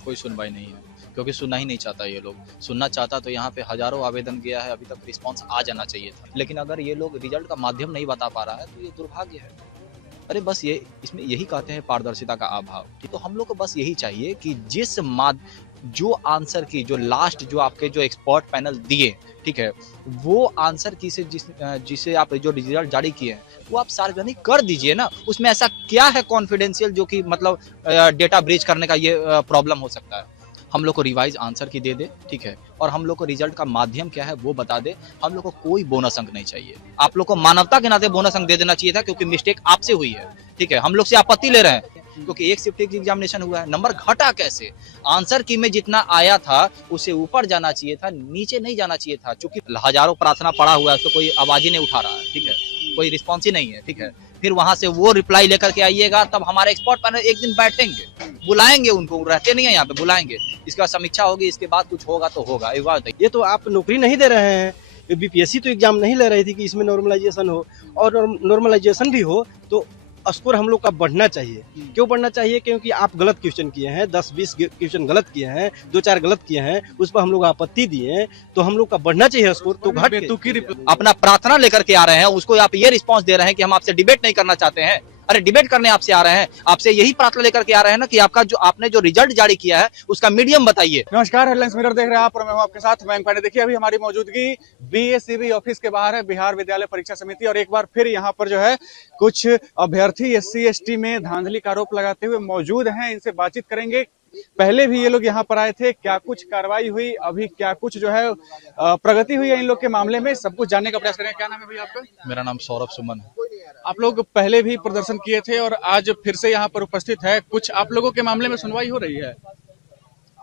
कोई सुनवाई नहीं है, क्योंकि सुनना ही नहीं चाहता ये लोग। सुनना चाहता तो यहाँ पे हजारों आवेदन गया है, अभी तक रिस्पांस आ जाना चाहिए था। लेकिन अगर ये लोग रिजल्ट का माध्यम नहीं बता पा रहा है तो ये दुर्भाग्य है। अरे बस ये इसमें यही कहते हैं पारदर्शिता का अभाव। ठीक, तो हम लोग को बस यही चाहिए कि जो आंसर की जो लास्ट जो आपके जो एक्सपर्ट पैनल दिए, ठीक है, वो आंसर की से जिसे आप जो रिजल्ट जारी किए हैं वो आप सार्वजनिक कर दीजिए ना। उसमें ऐसा क्या है कॉन्फिडेंशियल जो कि मतलब डेटा ब्रीच करने का ये प्रॉब्लम हो सकता है। हम लोग को रिवाइज आंसर की दे दे, ठीक है, और हम लोग को रिजल्ट का माध्यम क्या है वो बता दे। हम लोग को कोई बोनस अंक नहीं चाहिए। आप लोग को मानवता के नाते बोनस अंक दे देना चाहिए था, क्योंकि मिस्टेक आपसे हुई है। ठीक है, हम लोग से आपत्ति ले रहे हैं क्योंकि एक शिफ्ट एग्जामिनेशन हुआ है, नंबर घटा कैसे? आंसर की में जितना आया था उससे ऊपर जाना चाहिए था, नीचे नहीं जाना चाहिए था। चूंकि हजारों प्रार्थना पड़ा हुआ है तो कोई आवाज ही नहीं उठा रहा है, ठीक है, कोई रिस्पॉन्स ही नहीं है, ठीक है। फिर वहां से वो रिप्लाई लेकर के आइएगा, तब हमारे एक्सपर्ट पैनल एक दिन बैठेंगे, बुलाएंगे उनको, रहते नहीं है यहाँ पे, बुलाएंगे, इसका समीक्षा होगी, इसके बाद कुछ होगा तो होगा। एक बात ये तो आप नौकरी नहीं दे रहे हैं। बीपीएससी तो एग्जाम नहीं ले रही थी कि इसमें नॉर्मलाइजेशन हो, और नॉर्मलाइजेशन भी हो तो स्कोर हम लोग का बढ़ना चाहिए। क्यों बढ़ना चाहिए? क्योंकि आप गलत क्वेश्चन किए हैं, 10-20 क्वेश्चन गलत किए हैं, 2-4 गलत किए हैं, उस पर हम लोग आपत्ति दिए हैं, तो हम लोग का बढ़ना चाहिए स्कोर। तो घट अपना प्रार्थना लेकर के आ रहे हैं, उसको आप ये रिस्पॉन्स दे रहे हैं कि हम आपसे डिबेट नहीं करना चाहते हैं। अरे डिबेट करने आपसे आ रहे हैं, आपसे यही प्रार्थना लेकर के आ रहे हैं ना कि आपने जो रिजल्ट जारी किया है उसका मीडियम बताइए। नमस्कार, हेडलाइंस मिरर देख रहे हैं आप और मैं हूं आपके साथ मयंक पांडे। देखिए, अभी हमारी मौजूदगी बीएससीबी ऑफिस के बाहर है, बिहार विद्यालय परीक्षा समिति, और एक बार फिर यहाँ पर जो है कुछ अभ्यर्थी एससी एसटी में धांधली का आरोप लगाते हुए मौजूद हैं। इनसे बातचीत करेंगे। पहले भी ये लोग यहाँ पर आए थे, क्या कुछ कार्रवाई हुई, अभी क्या कुछ जो है प्रगति हुई है इन लोग के मामले में, सब कुछ जानने का प्रयास करेंगे। क्या नाम है भैया आपका? मेरा नाम सौरभ सुमन है। आप लोग पहले भी प्रदर्शन किए थे और आज फिर से यहाँ पर उपस्थित है, कुछ आप लोगों के मामले में सुनवाई हो रही है?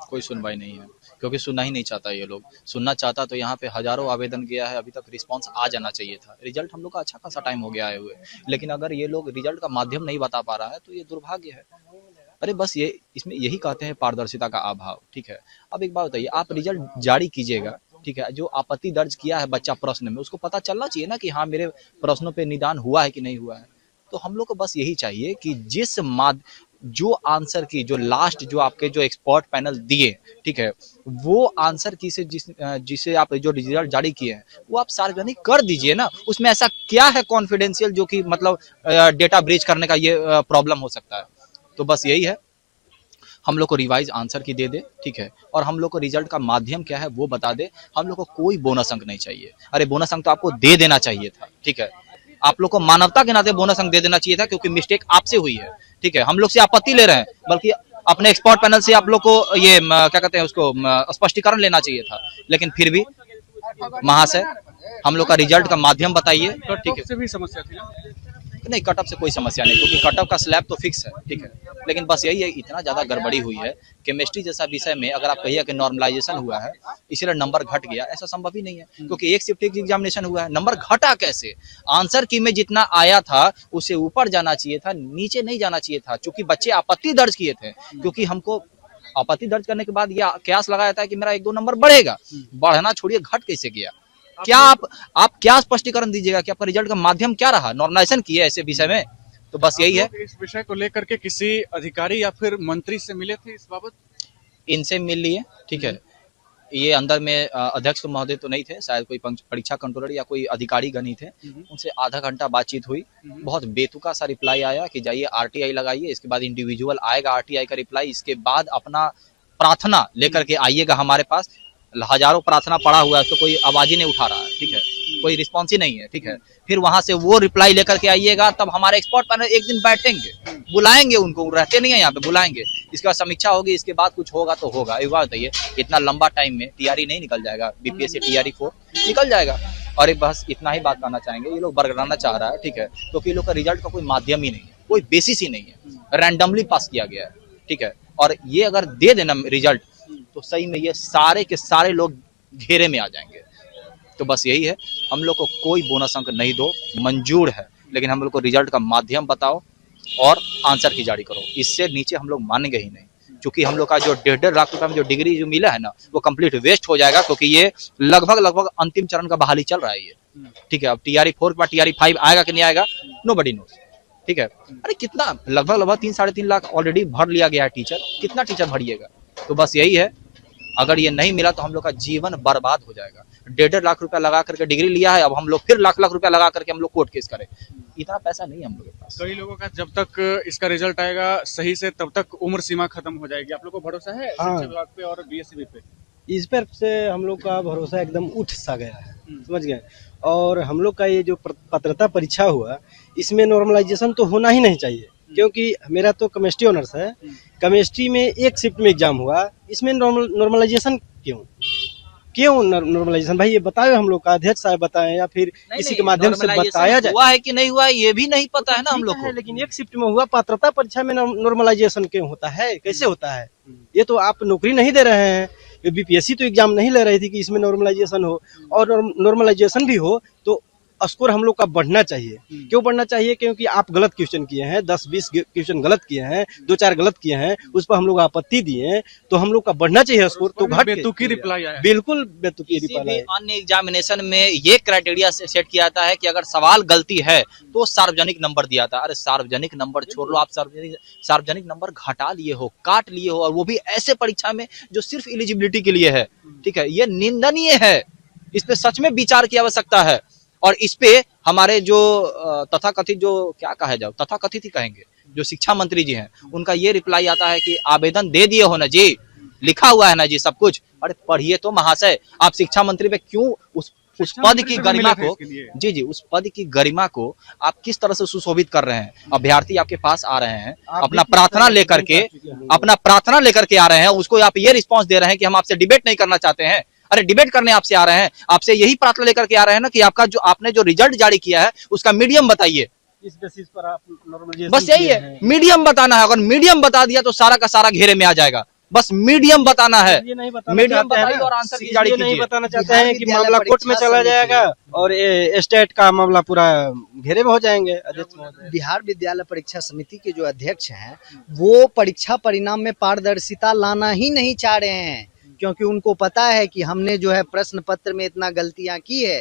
कोई सुनवाई नहीं है, क्योंकि सुनना ही नहीं चाहता ये लोग। सुनना चाहता तो यहाँ पे हजारों आवेदन गया है, अभी तक रिस्पांस आ जाना चाहिए था। रिजल्ट हम लोग का अच्छा खासा टाइम हो गया आए हुए, लेकिन अगर ये लोग रिजल्ट का माध्यम नहीं बता पा रहा है तो ये दुर्भाग्य है। अरे बस ये इसमें यही कहते हैं पारदर्शिता का अभाव। ठीक है, अब एक बात बताइए, आप रिजल्ट जारी कीजिएगा, ठीक है, जो आपत्ति दर्ज किया है बच्चा प्रश्न में, उसको पता चलना चाहिए ना कि हाँ मेरे प्रश्नों पे निदान हुआ है कि नहीं हुआ है। तो हम लोग को बस यही चाहिए कि जो आंसर की जो लास्ट जो आपके जो एक्सपर्ट पैनल दिए, ठीक है, वो आंसर की से जिसे आप जो रिजल्ट जारी किए हैं वो आप सार्वजनिक कर दीजिए ना। उसमें ऐसा क्या है कॉन्फिडेंशियल जो कि मतलब डेटा ब्रीच करने का ये प्रॉब्लम हो सकता है। तो बस यही है, हम लोग को रिवाइज आंसर की दे दे, ठीक है, और हम लोग को रिजल्ट का माध्यम क्या है वो बता दे। हम लोग को कोई बोनस अंक नहीं चाहिए। अरे बोनस अंक तो आपको दे देना चाहिए था, ठीक है, आप लोग को मानवता के नाते बोनस अंक दे देना चाहिए था, क्योंकि मिस्टेक आपसे हुई है। ठीक है, हम लोग से आपत्ति ले रहे हैं, बल्कि अपने एक्सपर्ट पैनल से आप लोग को ये क्या कहते हैं उसको स्पष्टीकरण लेना चाहिए था। लेकिन फिर भी महाशय, हम लोग का रिजल्ट का माध्यम बताइए। ठीक है, से भी समस्या थी ना? नहीं, कटअप से कोई समस्या नहीं, क्योंकि कटअप का स्लैब तो फिक्स है, ठीक है। लेकिन बस यही है, इतना ज्यादा गड़बड़ी हुई है। केमिस्ट्री जैसा विषय में अगर आप कहिए कि नॉर्मलाइजेशन हुआ है इसलिए नंबर घट गया, ऐसा संभव ही नहीं है, क्योंकि एक शिफ्ट एग्जामिनेशन हुआ है, नंबर घटा कैसे? आंसर की में जितना आया था उससे ऊपर जाना चाहिए था, नीचे नहीं जाना चाहिए था। चूंकि बच्चे आपत्ति दर्ज किए थे, क्योंकि हमको आपत्ति दर्ज करने के बाद यह कयास लगाया था कि मेरा 1-2 नंबर बढ़ेगा। बढ़ना छोड़िए, घट कैसे गया? क्या आप क्या स्पष्टीकरण दीजिएगा कि आपका रिजल्ट का माध्यम क्या रहा? नॉर्मलाइजेशन किया ऐसे विषय में? तो बस यही है। इस विषय को लेकर के किसी अधिकारी या फिर मंत्री से मिले थे इस बाबत? इनसे मिल लिए, ठीक है, ये अंदर में अध्यक्ष तो महोदय तो नहीं थे, शायद कोई परीक्षा कंट्रोलर या कोई अधिकारी गण ही थे। उनसे आधा घंटा बातचीत हुई, बहुत बेतुका सा रिप्लाई आया कि जाइए आरटीआई लगाइए, इसके बाद इंडिविजुअल आएगा आरटीआई का रिप्लाई, इसके बाद अपना प्रार्थना लेकर के आइएगा हमारे पास। हजारों प्रार्थना पड़ा हुआ है तो कोई आवाज ही नहीं उठा रहा है, ठीक है, कोई रिस्पॉन्स ही नहीं है, ठीक है। फिर वहां से वो रिप्लाई लेकर के आइएगा, तब हमारे एक्सपर्ट पैनल एक दिन बैठेंगे, बुलाएंगे उनको, रहते नहीं है यहाँ पे, बुलाएंगे, इसका समीक्षा होगी, इसके बाद कुछ होगा तो होगा। एक बात बताइए, इतना लंबा टाइम में टीआरई नहीं निकल जाएगा? बीपीएससी टीआरई 4 निकल जाएगा। और एक बस इतना ही बात करना चाहेंगे, ये लोग बरगलाना चाह रहा है, ठीक है, क्योंकि ये लोग का रिजल्ट का कोई माध्यम ही नहीं है, कोई बेसिस ही नहीं है, रैंडमली पास किया गया है, ठीक है। और ये अगर दे देना रिजल्ट तो सही में ये सारे के सारे लोग घेरे में आ जाएंगे। तो बस यही है, हम लोग को कोई बोनस अंक नहीं दो, मंजूर है, लेकिन हम लोग को रिजल्ट का माध्यम बताओ और आंसर की जारी करो। इससे नीचे हम लोग मानेंगे ही नहीं, क्योंकि हम लोग का जो 1.5 लाख रुपए में जो डिग्री जो मिला है ना, वो कंप्लीट वेस्ट हो जाएगा, क्योंकि ये लगभग अंतिम चरण का बहाली चल रहा है ये, ठीक है। अब टीआरई 4 के बाद टीआरई 5 आएगा कि नहीं आएगा, नोबडी नोस, ठीक है। अरे कितना लगभग 3-3.5 लाख ऑलरेडी भर लिया गया है टीचर, कितना टीचर भरिएगा? तो बस यही है, अगर ये नहीं मिला तो हम लोग का जीवन बर्बाद हो जाएगा। 1.5 लाख रुपया लगा करके डिग्री लिया है, अब हम लोग फिर लाख रुपया लगा करके हम लोग कोर्ट केस करें, इतना पैसा नहीं है हम लोग के पास। कई लोगों का जब तक इसका रिजल्ट आएगा सही से तब तक उम्र सीमा खत्म हो जाएगी। आप लोग को भरोसा है हाँ। शिक्षा विभाग पे और बीएससीबी पे? इस पर से हम लोग का भरोसा एकदम उठ सा गया है, समझ गए। और हम लोग का ये जो पात्रता परीक्षा हुआ, इसमें नॉर्मलाइजेशन तो होना ही नहीं चाहिए, क्योंकि मेरा तो केमिस्ट्री ऑनर्स है। केमिस्ट्री में एक शिफ्ट में एग्जाम हुआ, इसमें नॉर्मलाइजेशन क्यों नॉर्मलाइजेशन? भाई ये बताओ, हम लोग का अध्यक्ष साहब बताएं या फिर किसी के माध्यम से बताया जाए। हुआ है कि नहीं हुआ है ये भी नहीं पता है ना हम लोग को। लेकिन एक शिफ्ट में हुआ, पात्रता परीक्षा में नॉर्मलाइजेशन क्यों होता है, कैसे होता है? ये तो आप नौकरी नहीं दे रहे हैं। बीपीएससी तो एग्जाम नहीं ले रही थी कि इसमें नॉर्मलाइजेशन हो, और नॉर्मलाइजेशन भी हो तो स्कोर हम लोग का बढ़ना चाहिए। क्यों बढ़ना चाहिए? क्योंकि आप गलत क्वेश्चन किए हैं, 10-20 क्वेश्चन गलत किए हैं, 2-4 गलत किए हैं, उस पर हम लोग आपत्ति दिए हैं, तो हम लोग का बढ़ना चाहिए स्कोर। तो घट बेतुकी रिप्लाई आया है। बिल्कुल बेतुकी किसी रिप्लाई। भी अन्य एग्जामिनेशन में ये क्राइटेरिया से सेट किया जाता है कि अगर सवाल गलती है तो सार्वजनिक नंबर दिया जाता है। अरे सार्वजनिक नंबर छोड़ लो, आप सार्वजनिक नंबर घटा लिए हो, काट लिए हो, और वो भी ऐसे परीक्षा में जो सिर्फ एलिजिबिलिटी के लिए है। ठीक है, ये निंदनीय है, इस पे सच में विचार की आवश्यकता है। और इस पे हमारे जो तथाकथित, जो क्या कहा जाए, तथाकथित ही कहेंगे, जो शिक्षा मंत्री जी हैं, उनका ये रिप्लाई आता है कि आवेदन दे दिए हो ना जी, लिखा हुआ है ना जी सब कुछ। अरे पढ़िए तो महाशय, आप शिक्षा मंत्री पे क्यों उस पद की गरिमा को, जी उस पद की गरिमा को आप किस तरह से सुशोभित कर रहे हैं? अभ्यर्थी आपके पास आ रहे हैं, अपना प्रार्थना लेकर के आ रहे हैं, उसको आप ये रिस्पॉन्स दे रहे हैं कि हम आपसे डिबेट नहीं करना चाहते हैं। अरे डिबेट करने आपसे आ रहे हैं, आपसे यही प्रार्थना लेकर के आ रहे हैं ना कि आपने जो रिजल्ट जारी किया है उसका मीडियम बताइए। इस बेसिस पर आप नॉर्मलाइजेशन, बस यही है, मीडियम बताना है। अगर मीडियम बता दिया तो सारा का सारा घेरे में आ जाएगा। बस मीडियम बताना है, मीडियम बताइए और आंसर की जारी नहीं बताना चाहते हैं कि मामला कोर्ट में चला जाएगा और स्टेट का मामला पूरा घेरे में हो जाएंगे। बिहार विद्यालय परीक्षा समिति के जो अध्यक्ष हैं, वो परीक्षा परिणाम में पारदर्शिता लाना ही नहीं चाह रहे हैं, क्योंकि उनको पता है कि हमने जो है प्रश्न पत्र में इतना गलतियां की है,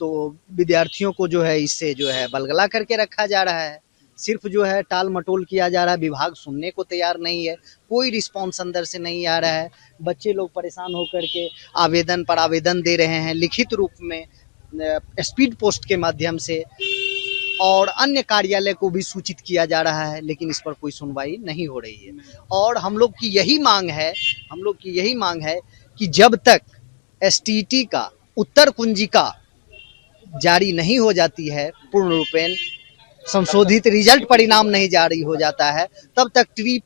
तो विद्यार्थियों को जो है इससे जो है बलगला करके रखा जा रहा है। सिर्फ जो है टाल मटोल किया जा रहा है, विभाग सुनने को तैयार नहीं है, कोई रिस्पॉन्स अंदर से नहीं आ रहा है। बच्चे लोग परेशान होकर के आवेदन पर आवेदन दे रहे हैं, लिखित रूप में, स्पीड पोस्ट के माध्यम से, और अन्य कार्यालय को भी सूचित किया जा रहा है, लेकिन इस पर कोई सुनवाई नहीं हो रही है। और हम लोग की यही मांग है कि जब तक एसटीईटी का उत्तर कुंजिका जारी नहीं हो जाती है, पूर्ण रूपेण संशोधित रिजल्ट परिणाम नहीं जारी हो जाता है, तब तक ट्री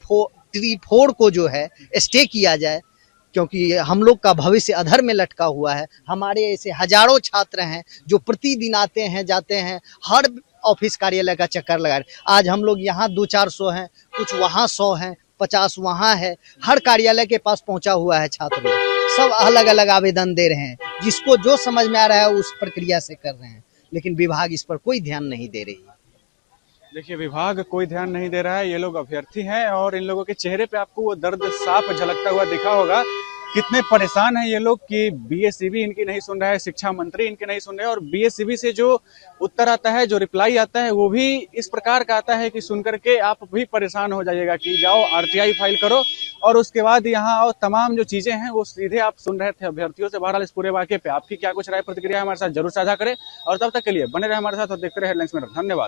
4 को जो है स्टे किया जाए, क्योंकि हम लोग का भविष्य अधर में लटका हुआ है। हमारे ऐसे हजारों छात्र हैं जो प्रतिदिन आते हैं, जाते हैं, हर ऑफिस कार्यालय का चक्कर लगा रहे। आज हम लोग यहाँ 200-400 हैं, कुछ वहाँ 100 हैं, 50 वहाँ है, हर कार्यालय के पास पहुँचा हुआ है छात्र लोग। सब अलग अलग आवेदन दे रहे हैं, जिसको जो समझ में आ रहा है उस प्रक्रिया से कर रहे हैं, लेकिन विभाग इस पर कोई ध्यान नहीं दे रही है। देखिए, विभाग कोई ध्यान नहीं दे रहा है। ये लोग अभ्यर्थी हैं और इन लोगों के चेहरे पे आपको वो दर्द साफ झलकता हुआ दिखा होगा। कितने परेशान हैं ये लोग कि बीएससीबी इनकी नहीं सुन रहा है, शिक्षा मंत्री इनके नहीं सुन रहे हैं, और बीएससीबी से जो उत्तर आता है, जो रिप्लाई आता है, वो भी इस प्रकार का आता है कि सुन करके आप भी परेशान हो जाइएगा कि जाओ आरटीआई फाइल करो और उसके बाद यहाँ आओ। तमाम जो चीजें हैं वो सीधे आप सुन रहे थे अभ्यर्थियों से। बहरहाल इस पूरे वाकये पे आपकी क्या कुछ राय प्रतिक्रिया हमारे साथ जरूर साझा करें, और तब तक के लिए बने रहे हमारे साथ और देखते रहे हेडलाइंस में। धन्यवाद।